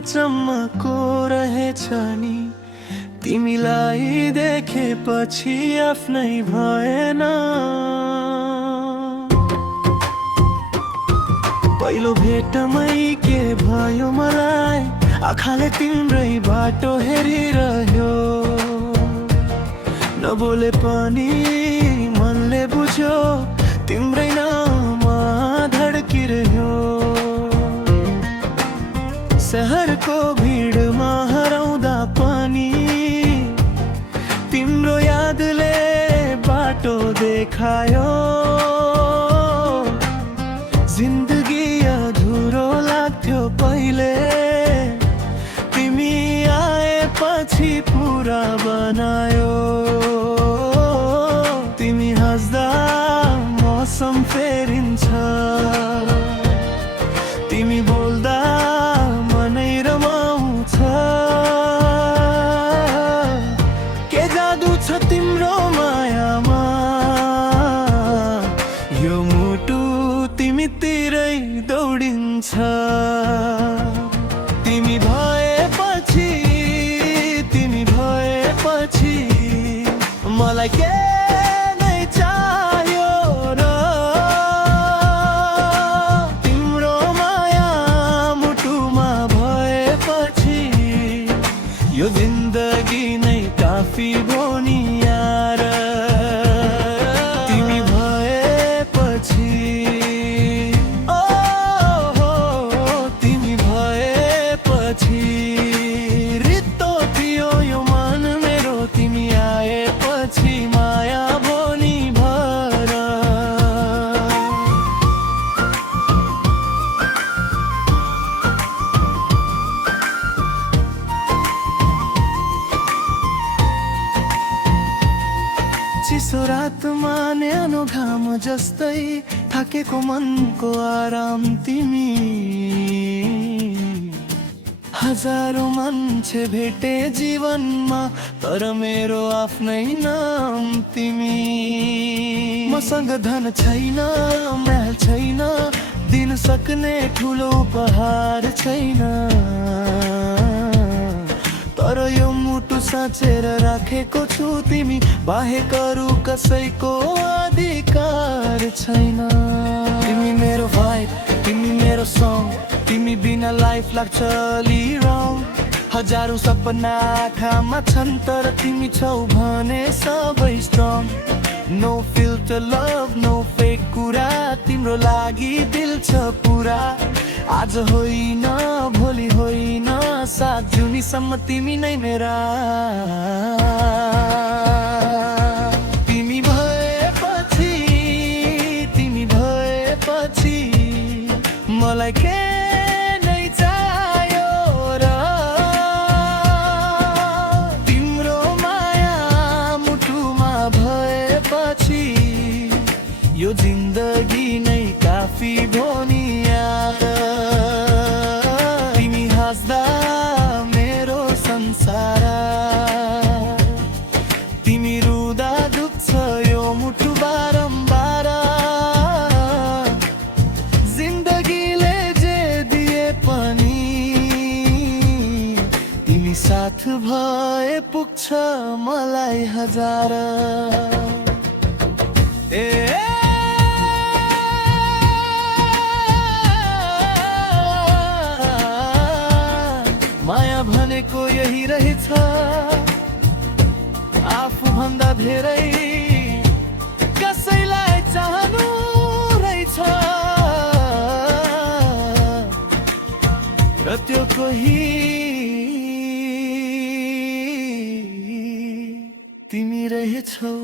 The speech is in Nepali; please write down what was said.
चम्मको रहेछ नि तिमीलाई देखेपछि आफ्नै भएन। पहिलो भेटमै के भयो मलाई आँखाले तिम्रै बाटो हेरिरह्यो। नबोले पनि मनले बुझ्यो तिम्रै नाममा धड्किरह्यो। शहरको भिडमा हराउँदा पनि तिम्रो यादले बाटो देखायो। जिन्दगी अधुरो लाग्थ्यो पहिले तिमी आएपछि पुरा बनायो। तिमी हाँस्दा मौसम फेरिन्छ, तिमी बोल्दा मनै रमाउँछ। के जादु छ तिम्रो मायामा, यो मुटु तिमीतिरै दौडिन्छ। तिमी भएपछि मलाई के नै चाहियो र तिम्रो माया मुटुमा भएपछि यो जिन्दगी नै काफी भो नि यार। तिमी भएपछि तिमी भएपछि रित्तो थियो यो मन मेरो तिमी आएपछि माया भोनी भर। चिसो रातमा न्यानो घाम जस्तै थाकेको मनको आराम तिमी। हजारौं मान्छे भेटे जीवनमा तर मेरो आफ्नै नाम तिमी। मसँग धन छैन, महल छैन, दिन सक्ने ठुलो उपहार छैन, तर यो मुटु साँचेर राखेको छु तिमी बाहेक अरू कसैको अधिकार छैन। तिमी मेरो भाइ, तिमी मेरो सङ, तिमी बिना लाइफ लाग्छ अलि रङ। हजारौं सपना आँखामा छन् तर तिमी छौ भने सबै strong. No filter love, no fake कुरा, तिम्रो लागि दिल छ पुरा। आज होइन भोलि होइन 7 जुनीसम्म तिमी नै मेरा। तिमी भएपछि मलाई के नै चाहियो र तिम्रो माया मुटुमा भएपछि यो जिन्दगी नै काफी भो नि यार। तिमी हाँस्दा मेरो संसार, तिमी रुँदा दुख्छ यो मुटु बारम्बार। जिन्दगीले जे दिए पनि तिमी साथ भए पुग्छ मलाई हजार। माया भनेको यही रहेछ, आफूभन्दा धेरै कसैलाई चाहनु रहेछ र त्यो कोही तिमी रहेछौ।